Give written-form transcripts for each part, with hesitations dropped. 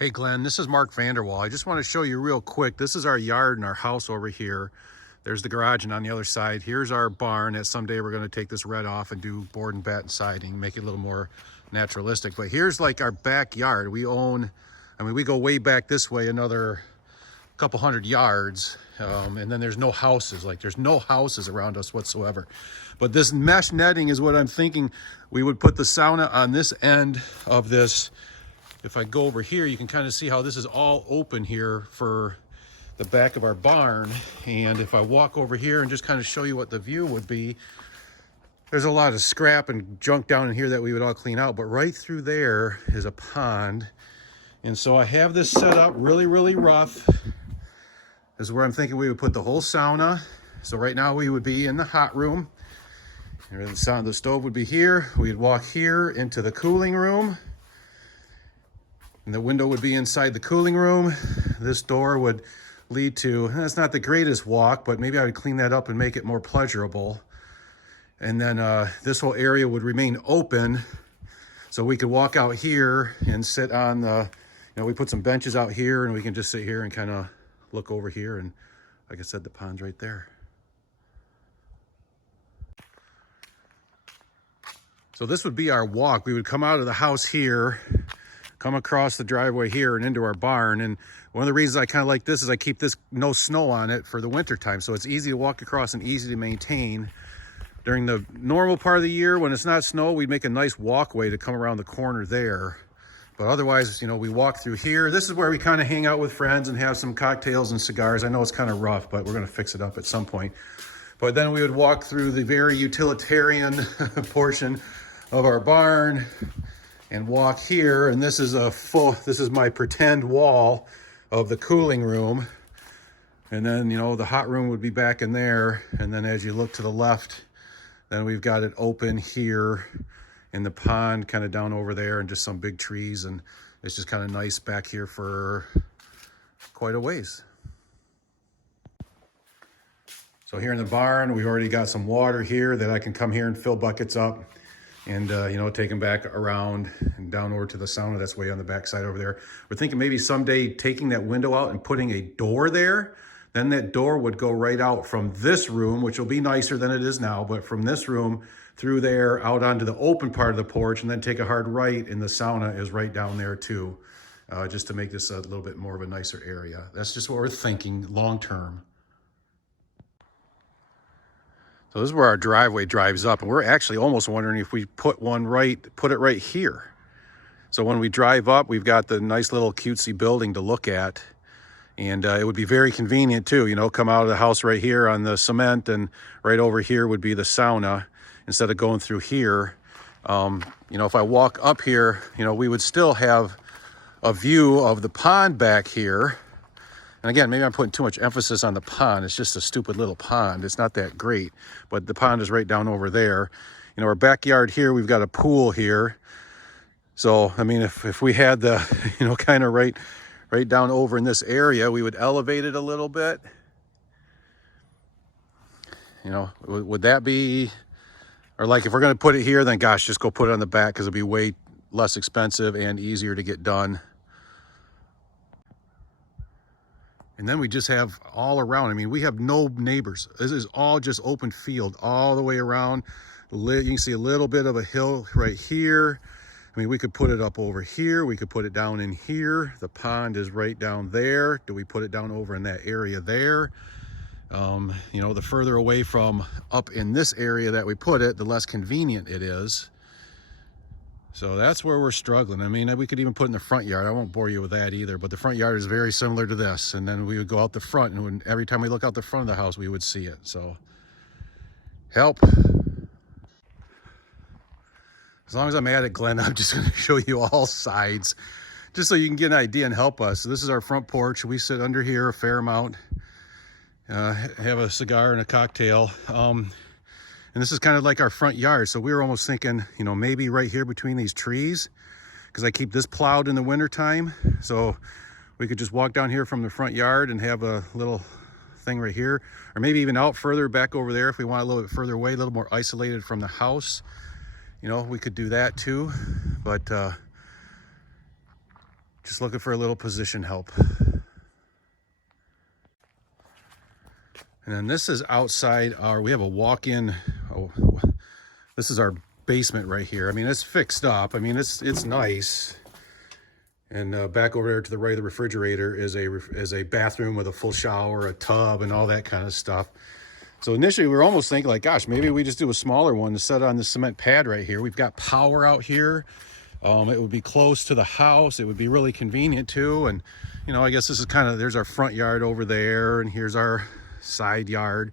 Hey Glenn, this is Mark Vanderwall. I just want to show you real quick. This is our yard and our house over here. There's the garage, and on the other side, here's our barn that someday we're going to take this red off and do board and batten siding, make it a little more naturalistic. But here's like our backyard. We own, we go way back this way, another couple hundred yards. And then there's no houses, there's no houses around us whatsoever. But this mesh netting is what I'm thinking. We would put the sauna on this end of this. If I go over here, you can kind of see how this is all open here for the back of our barn. And if I walk over here and just kind of show you what the view would be, there's a lot of scrap and junk down in here that we would all clean out. But right through there is a pond. And so I have this set up really, really rough. This is where I'm thinking we would put the whole sauna. So right now we would be in the hot room. And the stove would be here. We'd walk here into the cooling room. And the window would be inside the cooling room. This door would lead to, it's not the greatest walk, but maybe I would clean that up and make it more pleasurable. And then this whole area would remain open. So we could walk out here and sit on the, we put some benches out here and we can just sit here and kind of look over here. And like I said, the pond's right there. So this would be our walk. We would come out of the house here, come across the driveway here and into our barn. And one of the reasons I kind of like this is I keep this no snow on it for the winter time. So it's easy to walk across and easy to maintain. During the normal part of the year, when it's not snow, we'd make a nice walkway to come around the corner there. But otherwise, we walk through here. This is where we kind of hang out with friends and have some cocktails and cigars. I know it's kind of rough, but we're going to fix it up at some point. But then we would walk through the very utilitarian portion of our barn and walk here. And this is my pretend wall of the cooling room. And then, the hot room would be back in there. And then as you look to the left, then we've got it open here in the pond kind of down over there and just some big trees. And it's just kind of nice back here for quite a ways. So here in the barn, we've already got some water here that I can come here and fill buckets up and, take them back around and down over to the sauna. That's way on the back side over there. We're thinking maybe someday taking that window out and putting a door there. Then that door would go right out from this room, which will be nicer than it is now, but from this room through there out onto the open part of the porch, and then take a hard right, and the sauna is right down there too, just to make this a little bit more of a nicer area. That's just what we're thinking long term. So this is where our driveway drives up, and we're actually almost wondering if we put it right here. So when we drive up, we've got the nice little cutesy building to look at. And it would be very convenient too, come out of the house right here on the cement, and right over here would be the sauna instead of going through here. If I walk up here, we would still have a view of the pond back here. And again, maybe I'm putting too much emphasis on the pond. It's just a stupid little pond. It's not that great, but the pond is right down over there. Our backyard here, we've got a pool here. So, if we had the, kind of right down over in this area, we would elevate it a little bit. Would that be, or like if we're going to put it here, then gosh, just go put it on the back because it'll be way less expensive and easier to get done. And then we just have all around. We have no neighbors. This is all just open field all the way around. You can see a little bit of a hill right here. We could put it up over here. We could put it down in here. The pond is right down there. Do we put it down over in that area there? The further away from up in this area that we put it, the less convenient it is. So that's where we're struggling. We could even put it in the front yard. I won't bore you with that either, but the front yard is very similar to this. And then we would go out the front, and every time we look out the front of the house, we would see it. So help. As long as I'm at it, Glenn, I'm just going to show you all sides, just so you can get an idea and help us. So this is our front porch. We sit under here a fair amount, have a cigar and a cocktail. And this is kind of like our front yard. So we were almost thinking, maybe right here between these trees, because I keep this plowed in the wintertime. So we could just walk down here from the front yard and have a little thing right here, or maybe even out further back over there if we want a little bit further away, a little more isolated from the house. We could do that too, but Just looking for a little position help. And then this is outside our, we have a walk-in, oh, this is our basement right here. I mean, it's fixed up. I mean, it's nice. And back over there to the right of the refrigerator is a bathroom with a full shower, a tub, and all that kind of stuff. So initially we were almost thinking like, gosh, maybe we just do a smaller one to set on the cement pad right here. We've got power out here. It would be close to the house. It would be really convenient too. And, you know, I guess this is kind of, there's our front yard over there, and here's our side yard.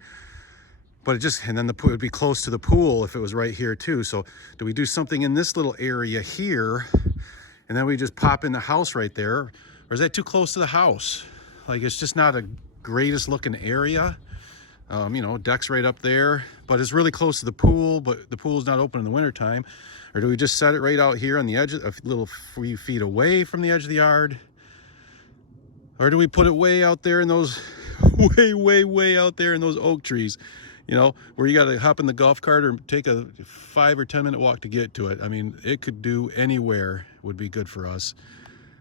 But it just, and then it would be close to the pool if it was right here too. So do we do something in this little area here, and then we just pop in the house right there? Or is that too close to the house? Like, it's just not a greatest looking area. You know, deck's right up there, but it's really close to the pool, but the pool's not open in the wintertime. Or do we just set it right out here on the edge, a little few feet away from the edge of the yard? Or do we put it way out there in those, way out there in those oak trees, you know, where you got to hop in the golf cart or take a 5 or 10 minute walk to get to it? I mean, it could do anywhere would be good for us.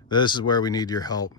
This is where we need your help.